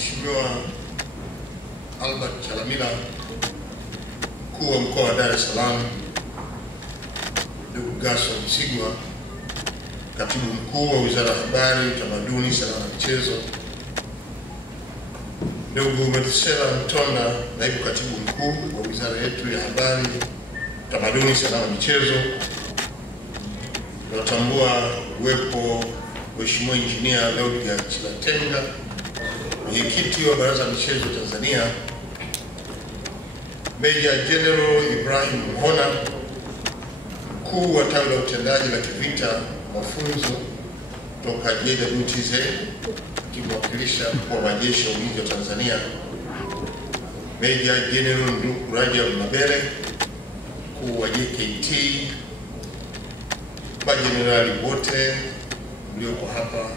Mheshimiwa Albert Chalamila, Mkuu wa Mkoa wa Dar es Salaam, ndugu Gerson Msigwa, Katibu Mkuu wa Wizara ya Habari, Utamaduni, Sanaa na Michezo, ndugu Methusela Mtonda, Naibu Katibu Mkuu wa Wizara yetu ya Habari, Utamaduni, Sanaa na Michezo. Tunatambua uwepo Mheshimiwa Injinia Leodegar Chilatenga, Mwenyekiti wa Baraza la Michezo Tanzania, Meja General Ibrahim Mhona, Mkuu wa Tawi la Utendaji la Kivita Mafunzo kutoka JWTZ, akimwakilisha Mkuu wa Majeshi ya Ulinzi wa Tanzania, Meja General Nduku Rajab Mabele, Mkuu wa JKT, majenerali wote mlioko hapa,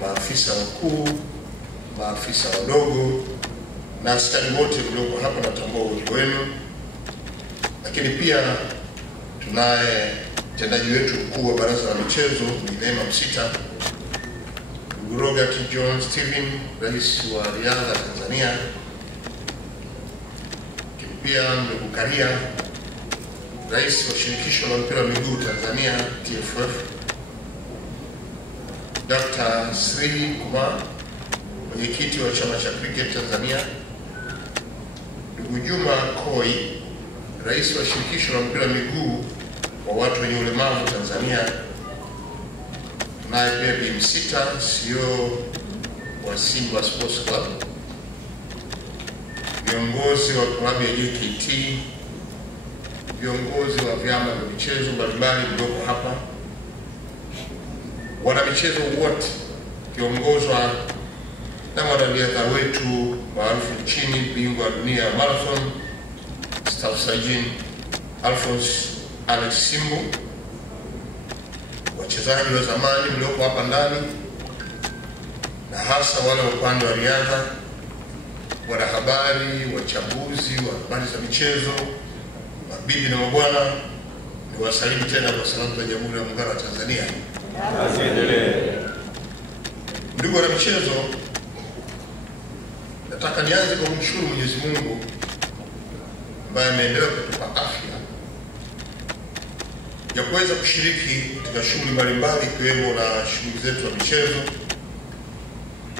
maafisa wakuu, maafisa wadogo na askari wote mlioko hapa, natambua uwepo wenu. Lakini pia tunaye mtendaji wetu mkuu wa Baraza la Michezo, Neema Msita, ndugu Robert John Steven, Rais wa Riadha Tanzania, pia ndugu Karia, Rais wa Shirikisho la Mpira wa Miguu Tanzania TFF, Dr. Sri Kumar, Mwenyekiti wa Chama cha Cricket Tanzania, ndugu Juma Koi, Rais wa Shirikisho la Mpira wa Miguu wa watu wenye ulemavu Tanzania, naye pia Bi Msita, CEO wa Simba Sports Club, viongozi wa klabu ya JKT, viongozi wa vyama vya michezo mbalimbali mlioko hapa, wana michezo wote kiongozwa na mwanariadha wetu maarufu nchini, bingwa wa dunia ya marathon, Staff Sergeant Alphonse Alex Simbu, wachezaji wa zamani mlioko hapa ndani, na hasa wale wa upande wa riadha, wanahabari, wachambuzi wa habari za michezo, mabibi na mabwana, ni wasalimu tena kwa salamu za Jamhuri ya Muungano wa Tanzania. Ndugu wana michezo, nataka nianze kwa kumshukuru Mwenyezi Mungu ambaye ameendelea kutupa afya ya kuweza kushiriki katika shughuli mbalimbali ikiwemo na shughuli zetu za michezo,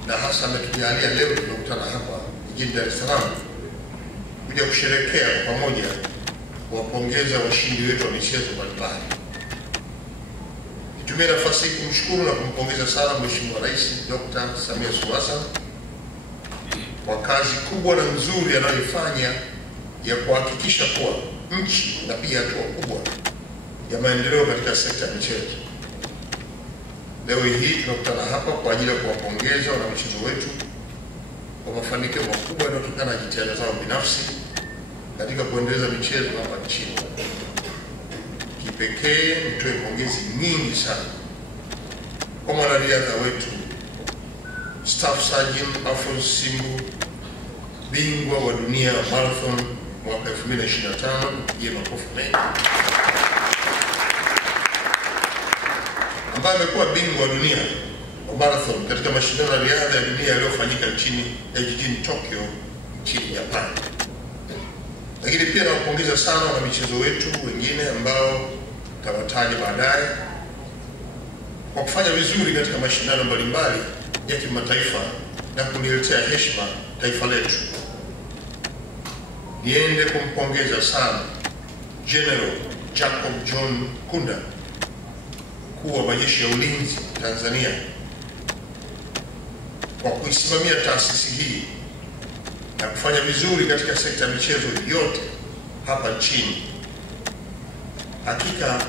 na hasa ametujalia leo tunakutana hapa jijini Dar es Salaam kuja kusherehekea kwa pamoja kuwapongeza washindi wetu wa michezo mbalimbali. Nitumie nafasi hii kumshukuru na kumpongeza sana Mheshimiwa Rais Dr. Samia Suluhu Hassan kwa kazi kubwa na nzuri anayoifanya ya kuhakikisha kuwa nchi inapiga hatua kubwa ya maendeleo katika sekta ya michezo. Leo hii tunakutana hapa kwa ajili ya kuwapongeza wana michezo wetu kwa mafanikio makubwa yanayotokana na jitihada zao binafsi katika kuendeleza michezo hapa nchini. Kipekee nitoe pongezi nyingi sana kwa mwanariadha wetu Staff Sergeant Alphonse Simbu, bingwa wa dunia wa marathon mwaka 2025, je, makofi mengi, ambaye amekuwa bingwa wa dunia wa marathon katika mashindano ya riadha ya dunia yaliyofanyika jijini Tokyo nchini Japan. Lakini pia nawapongeza sana wana michezo wetu wengine ambao tawataja baadaye kwa kufanya vizuri katika mashindano mbalimbali ya kimataifa na kuniletea heshima taifa letu. Niende kumpongeza sana General Jacob John Kunda, Mkuu wa Majeshi ya Ulinzi Tanzania, kwa kuisimamia taasisi hii na kufanya vizuri katika sekta ya michezo yote hapa nchini. Hakika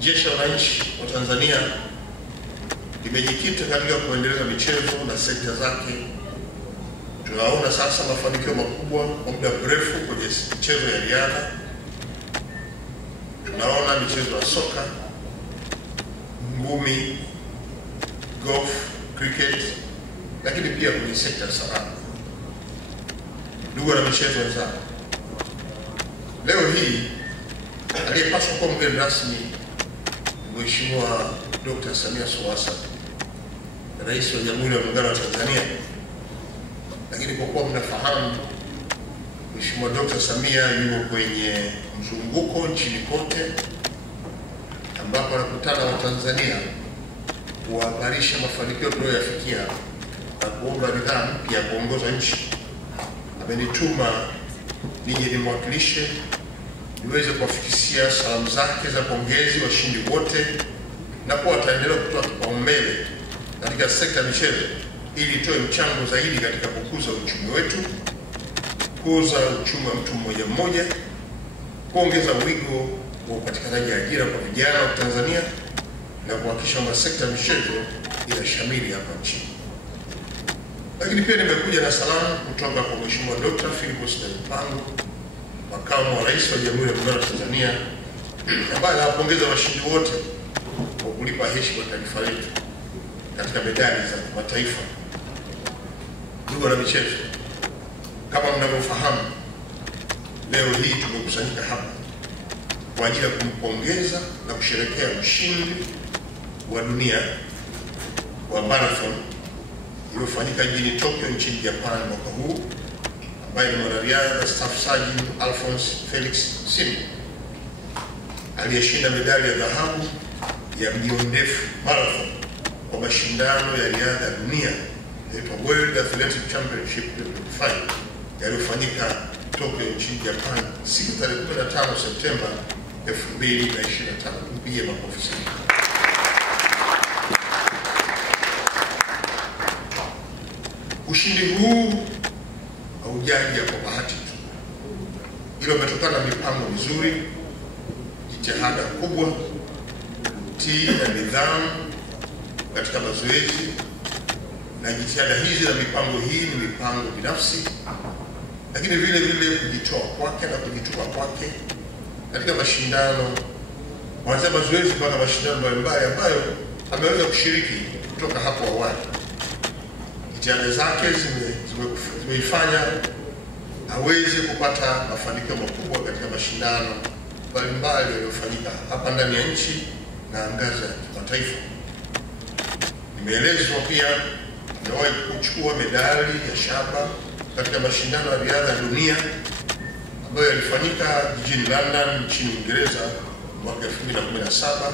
Jeshi la Wananchi wa Tanzania limejikita katika kuendeleza michezo na sekta zake. Tunaona sasa mafanikio makubwa kwa muda mrefu kwenye michezo ya riadha. Tunaona michezo ya soka, ngumi, golf, cricket, lakini pia kwenye sekta ya sanaa. Ndugu na michezo wenzangu, leo hii aliyepaswa kuwa mgeni rasmi Mheshimiwa Dr. Samia Suluhu Hassan, Rais wa Jamhuri ya Muungano wa Tanzania. Lakini kwa kuwa mnafahamu Mheshimiwa Dr. Samia yuko kwenye mzunguko nchini kote ambapo anakutana na Tanzania kuhabarisha mafanikio tuliyoyafikia na kuomba ridhaa mpya kuongoza nchi, amenituma nije nimwakilishe niweze kuwafikishia salamu zake za pongezi washindi wote, na kuwa ataendelea kutoa kipaumbele katika sekta ya michezo ili itoe mchango zaidi katika kukuza uchumi wetu, kukuza uchumi wa mtu mmoja mmoja, kuongeza wigo wa upatikanaji ajira kwa vijana wa Tanzania na kuhakikisha kwamba sekta ya michezo inashamiri hapa nchini. Lakini pia nimekuja na salamu kutoka kwa Mheshimiwa Dr. Philip Mpango, Makamu wa Rais wa Jamhuri ya Muungano wa Tanzania, ambaye anawapongeza washindi wote kwa kulipa heshima taifa letu katika medali za kimataifa. Ndugu wana michezo, kama mnavyofahamu, leo hii tumekusanyika hapa kwa ajili ya kumpongeza na kusherehekea mshindi wa dunia wa marathon iliyofanyika jijini Tokyo nchini Japan mwaka huu, ambaye ni mwanariadha Staff Sergeant Alphonse Felix Simbu, aliyeshinda medali ya dhahabu ya mbio ndefu marathon kwa mashindano ya riadha ya dunia inaitwa World Athletic Championship 25 yaliyofanyika Tokyo nchini Japan siku tarehe 15 Septemba 2025. Mpige makofi sana. Ushindi huu haujaja kwa bahati tu. Hilo umetokana na mipango mizuri, jitihada kubwa, utii na nidhamu katika mazoezi, na jitihada hizi na mipango hii ni mipango binafsi, lakini vile vile kujitoa kwake na kujituma kwake katika mashindano, kuanzia mazoezi mpaka mashindano mbalimbali ambayo ameweza kushiriki kutoka hapo awali. Jitihada zake zimeifanya aweze kupata mafanikio makubwa katika mashindano mbalimbali yaliyofanyika hapa ndani ya nchi na ngazi ya kimataifa. Nimeelezwa pia amewahi kuchukua medali ya shaba katika mashindano ya riadha ya dunia ambayo yalifanyika jijini London nchini Uingereza mwaka 2017.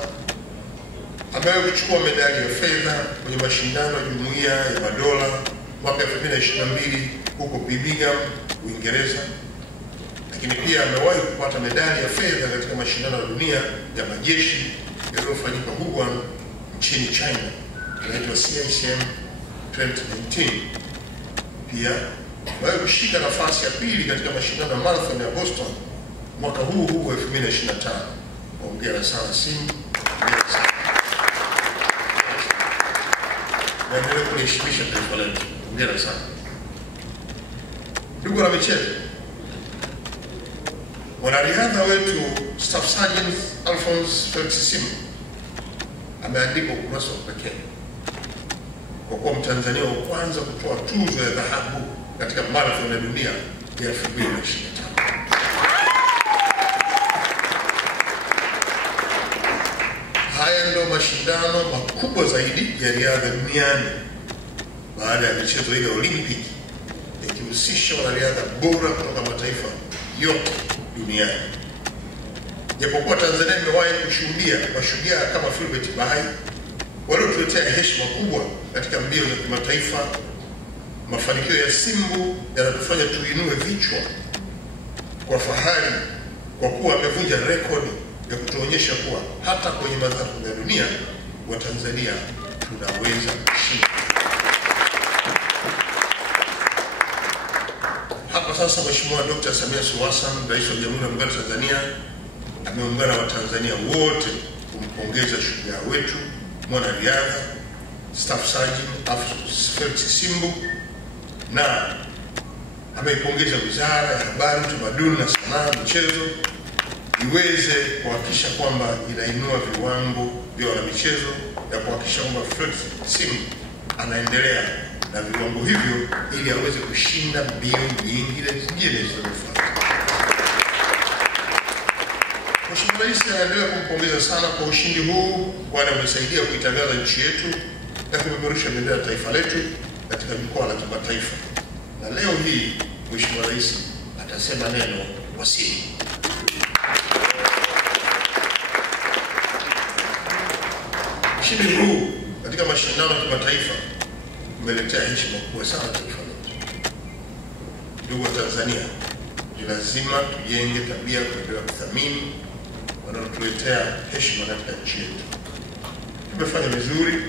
Amewahi kuchukua medali ya fedha kwenye mashindano ya Jumuiya ya Madola mwaka 2022 huko Birmingham, Uingereza. Lakini pia amewahi kupata medali ya fedha katika mashindano ya dunia ya majeshi yaliyofanyika Wuhan nchini China, inaitwa CICM 2019. Pia amewahi kushika nafasi ya pili katika mashindano ya marathon ya Boston mwaka huu 2025. Hongera sana Simbu. Naendelea kuliheshimisha taifa letu. Hongera sana. Ndugu wana michezo, mwanariadha wetu Staff Sergeant Alphonse Felix Simbu ameandika ukurasa wa pekee kwa kuwa Mtanzania wa kwanza kutoa tuzo ya dhahabu katika marathon ya dunia ya 2025. Haya ndio mashindano makubwa zaidi ya riadha duniani baada ya michezo ile ya Olimpiki, yakihusisha wanariadha bora kutoka mataifa yote duniani. Japokuwa Tanzania imewahi kushuhudia mashujaa kama Philbert Bayi waliotuletea heshima kubwa katika mbio za kimataifa, mafanikio ya Simbu yanatufanya tuinue vichwa kwa fahari kwa kuwa amevunja rekodi ya kutuonyesha kuwa hata kwenye marathon ya dunia wa Tanzania tunaweza kushinda. Hapa sasa Mheshimiwa Dr. Samia Suluhu Hassan, Rais wa Jamhuri ya Muungano wa Tanzania, ameungana wa Tanzania wote kumpongeza shujaa wetu mwanariadha Staff Sergeant Alphonse Felix Simbu, na ameipongeza Wizara ya Habari, Utamaduni na Sanaa michezo iweze kuhakikisha kwamba inainua viwango vya wanamichezo na kuhakikisha kwamba Felix Simbu anaendelea na viwango hivyo ili aweze kushinda mbio nyingine zinazofuata. Mheshimiwa Rais anaendelea kumpongeza sana kwa ushindi huu, kwani amesaidia kuitangaza nchi yetu na kupeperusha bendera ya taifa letu katika jukwaa la kimataifa. Na leo hii Mheshimiwa Rais atasema neno kwa siri. Ushindi huu katika mashindano ya kimataifa umeletea heshima kubwa sana taifa letu. Ndugu wa Tanzania, ni lazima tujenge tabia ya kuendelea kuthamini wanaotuletea heshima katika nchi yetu. Tumefanya vizuri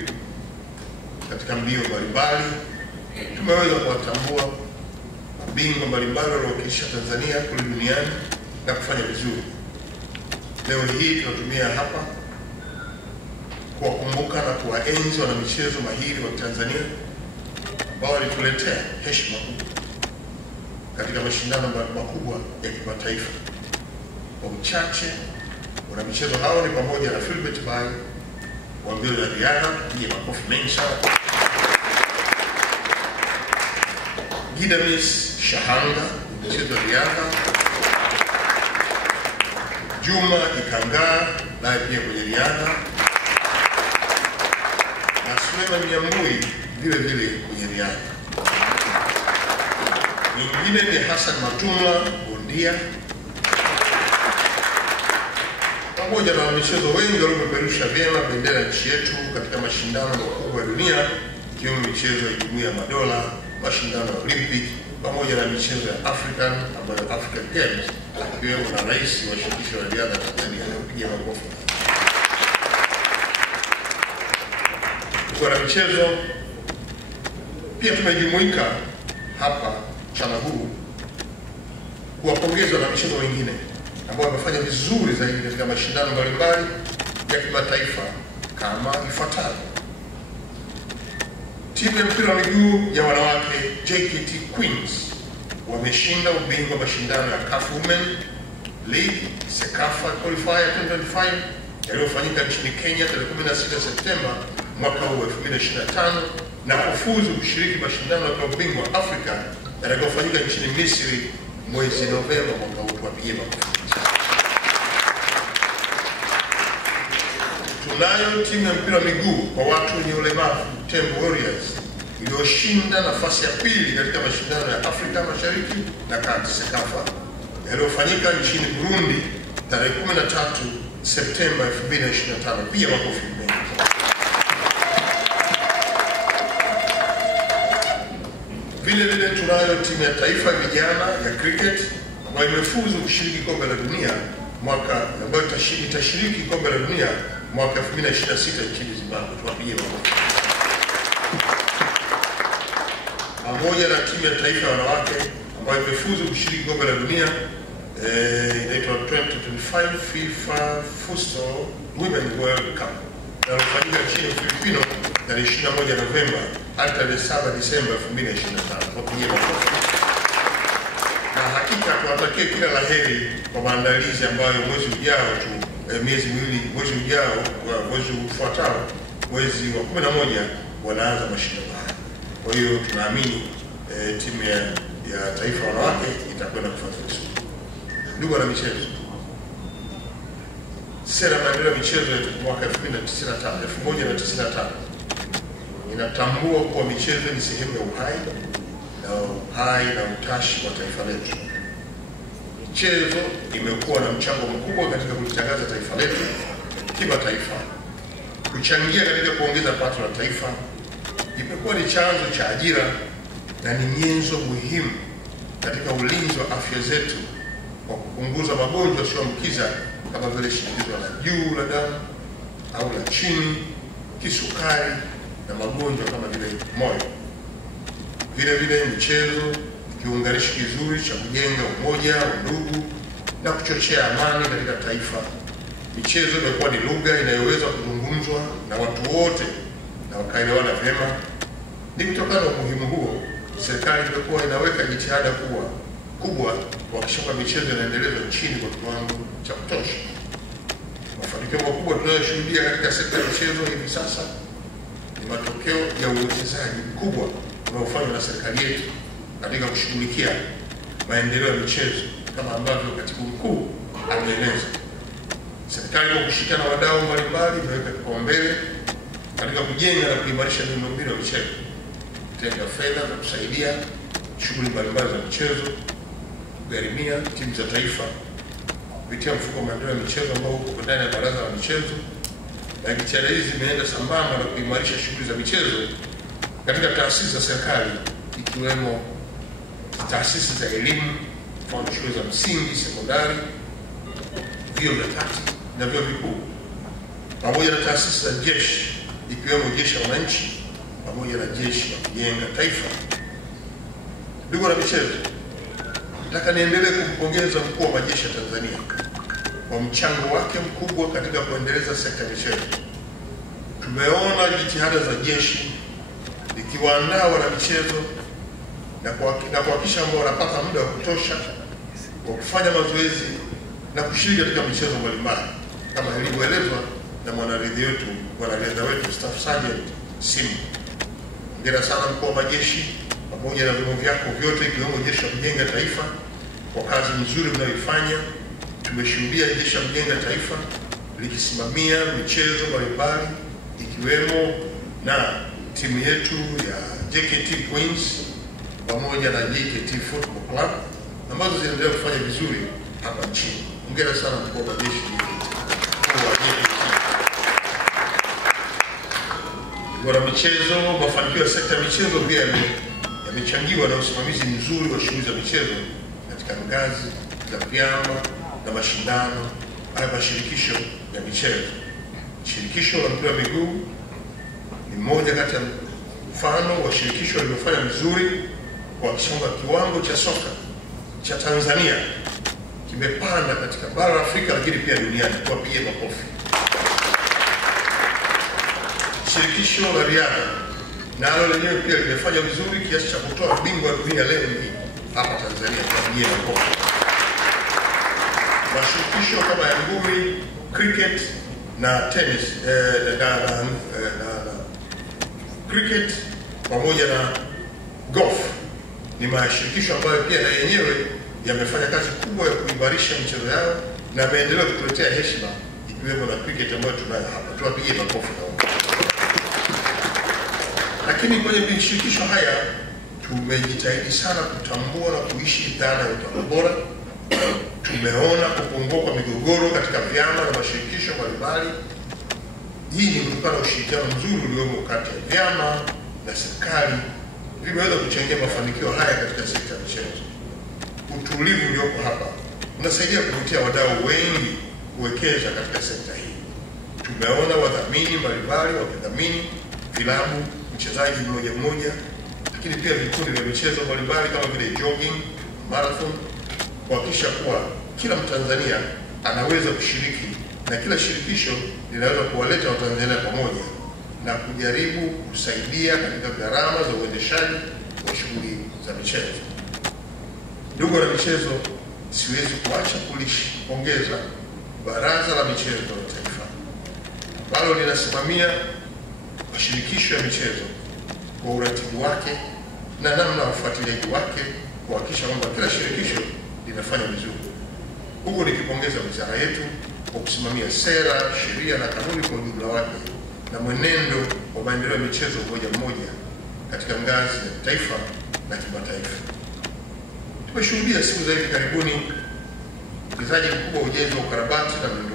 katika mbio mbalimbali, tumeweza kuwatambua mabingwa mbalimbali waliowakilisha Tanzania kule duniani na kufanya vizuri. Leo hii tunatumia hapa kuwakumbuka na kuwaenzi wanamichezo mahiri wa Tanzania ambao walituletea heshima kubwa katika mashindano makubwa ya kimataifa. Kwa uchache, wanamichezo hao ni pamoja na Philbert Bayi wa mbio za riadha, tupige makofi mengi sana. Gidamis Shahanga, mchezo wa riadha. Juma Ikangaa, naye pia kwenye riadha. Na Suleiman Nyambui vile vile kwenye riadha. Mwingine ni Hassan Matumla, bondia. Pamoja na michezo wengi waliopeperusha vyema bendera ya nchi yetu katika mashindano makubwa ya dunia, ikiwemo michezo ya Jumuiya ya Madola, mashindano ya Olympic, pamoja na michezo ya African ambayo African Games, akiwemo na rais wa shirikisho la riadha Tanzania. Napigia makofi. Kwa michezo pia tumejumuika hapa mchana huu kuwapongeza na michezo wengine ambao wamefanya vizuri zaidi katika mashindano mbalimbali ya kimataifa kama ifuatavyo. Timu ya mpira wa miguu ya wanawake JKT Queens wameshinda ubingwa mashindano ya CAF Women League Sekafa Qualifier 2025 yaliyofanyika nchini Kenya tarehe 16 Septemba mwaka huu 2025 na kufuzu kushiriki mashindano ya ubingwa Afrika yatakayofanyika nchini Misri mwezi Novemba mwaka huu. Tuwapigie makofi. Tunayo timu ya mpira wa miguu kwa watu wenye ulemavu Tembo Warriors iliyoshinda nafasi ya pili katika mashindano ya Afrika Mashariki na Kati Sekafa yaliyofanyika nchini Burundi tarehe 13 Septemba 2025. Pia makofi mengi. Vile vile tunayo timu ya taifa ya vijana ya cricket ambayo imefuzu kushiriki kombe la dunia ambayo itashiriki kombe la dunia mwaka 2026 nchini Zimbabwe. Tuwapigie makofi. Pamoja na timu ya taifa ya wanawake ambayo imefuzu kushiriki kombe la dunia inaitwa 2025 FIFA Futsal Women World Cup inayofanyika nchini Filipino tarehe 21 Novemba hadi tarehe 7 Disemba 2025. Tuwapigie makofi. Na hakika tuwatakie kila laheri kwa maandalizi ambayo mwezi ujao mwezi ujao mwezi ufuatao mwezi wa 11 wanaanza mashindano haya. Kwa hiyo tunaamini timu ya taifa wanawake itakwenda kufanya vizuri. Ndugu wana michezo, sera maendeleo ya michezo ya mwaka 1995 inatambua kuwa michezo ni sehemu ya uhai na utashi wa taifa letu. Michezo imekuwa na mchango mkubwa katika kulitangaza taifa letu kimataifa, kuchangia katika kuongeza pato la taifa, imekuwa ni chanzo cha ajira na ni nyenzo muhimu katika ulinzi wa afya zetu kwa kupunguza magonjwa yasiyoambukiza kama vile shinikizo la juu la damu au la chini, kisukari na magonjwa kama vile moyo. Vile vile michezo kiunganishi kizuri cha kujenga umoja, undugu na kuchochea amani katika taifa. Michezo imekuwa ni lugha inayoweza kuzungumzwa na watu wote na wakaelewana vyema. Ni kutokana na umuhimu huo, serikali imekuwa inaweka jitihada kubwa kuhakikisha michezo inaendelezwa nchini kwa kiwango cha kutosha. Mafanikio makubwa tunayoshuhudia katika sekta ya michezo hivi sasa ni matokeo ya uwekezaji mkubwa unaofanywa na serikali yetu katika kushughulikia maendeleo ya michezo kama ambavyo Katibu Mkuu ameeleza. Serikali kwa kushirikiana na wadau mbalimbali imeweka kipaumbele katika kujenga na kuimarisha miundombinu ya michezo, kutenga fedha za kusaidia shughuli mbalimbali za michezo, kugharimia timu za taifa kupitia mfuko wa maendeleo ya michezo ambao uko ndani ya Baraza la Michezo. Na jitihada hizi zimeenda sambamba na kuimarisha shughuli za michezo katika taasisi za serikali, ikiwemo taasisi za elimu, mfano shule za msingi, sekondari, vyuo vya kati na vyuo vikuu, pamoja na taasisi za jeshi, ikiwemo Jeshi la Wananchi pamoja na Jeshi la Kujenga Taifa. Ndugu wana michezo, nataka niendelee kumpongeza mkuu wa majeshi ya Tanzania kwa mchango wake mkubwa katika kuendeleza sekta ya michezo. Tumeona jitihada za jeshi likiwaandaa wana michezo na kuhakikisha ambao wanapata muda wa kutosha wa kufanya mazoezi na kushiriki katika michezo mbalimbali kama ilivyoelezwa na mwanariadha wetu Staff Sergeant Simu. Hongera sana mkuu wa majeshi pamoja na vyombo vyako vyote ikiwemo Jeshi la Kujenga Taifa kwa kazi nzuri mnayoifanya. Tumeshuhudia Jeshi la Kujenga Taifa likisimamia michezo mbalimbali ikiwemo na timu yetu ya JKT Queens pamoja na JKT Football Club ambazo zinaendelea kufanya vizuri hapa nchini. Hongera sana mkuu wa majeshi wa JKT. Kwa michezo, mafanikio ya sekta ya michezo pia yamechangiwa na usimamizi mzuri wa shughuli za michezo katika ngazi za vyama na mashindano haya mashirikisho ya michezo. Shirikisho la mpira wa miguu ni moja kati ya mfano wa shirikisho lililofanya vizuri kwa kuhakikisha kiwango cha soka cha Tanzania kimepanda katika bara la Afrika lakini pia duniani. Tuwapigie makofi. Shirikisho la riadha nalo lenyewe pia limefanya vizuri kiasi cha kutoa bingwa wa dunia leo hii hapa Tanzania. Tuwapigie makofi. Mashirikisho kama ya ngumi, cricket na tennis cricket pamoja na golf ni mashirikisho ambayo pia na yenyewe yamefanya kazi kubwa ya kuimarisha michezo yao na yameendelea kutuletea heshima, ikiwemo na cricket ambayo tunayo hapa. Tuwapigie makofi na wao. Lakini kwenye mashirikisho haya tumejitahidi sana kutambua na kuishi dhana ya utawala bora. Tumeona kupungua kwa migogoro katika vyama na mashirikisho mbalimbali. Hii ni kutokana na ushirikiano mzuri uliomo kati ya vyama na serikali, vimeweza kuchangia mafanikio haya katika sekta ya michezo. Utulivu ulioko hapa unasaidia kuvutia wadau wengi kuwekeza katika sekta hii. Tumeona wadhamini mbalimbali wakidhamini vilabu, mchezaji mmoja mmoja, lakini pia vikundi vya michezo mbalimbali kama vile jogging, marathon, kuhakikisha kuwa kila Mtanzania anaweza kushiriki na kila shirikisho linaweza kuwaleta Watanzania pamoja na kujaribu kusaidia katika gharama za uendeshaji wa shughuli za michezo. Ndugu na michezo, siwezi kuacha kulipongeza Baraza la Michezo la Taifa ambalo linasimamia mashirikisho ya michezo kwa uratibu wake na namna ya ufuatiliaji wake kuhakikisha kwamba kila shirikisho linafanya vizuri. Huko nikipongeza wizara yetu kwa kusimamia sera, sheria na kanuni kwa ujumla wake na mwenendo wa maendeleo ya michezo mmoja katika ngazi ya taifa na kimataifa. Tumeshuhudia siku za hivi karibuni uwekezaji mkubwa wa ujenzi wa ukarabati na miundombinu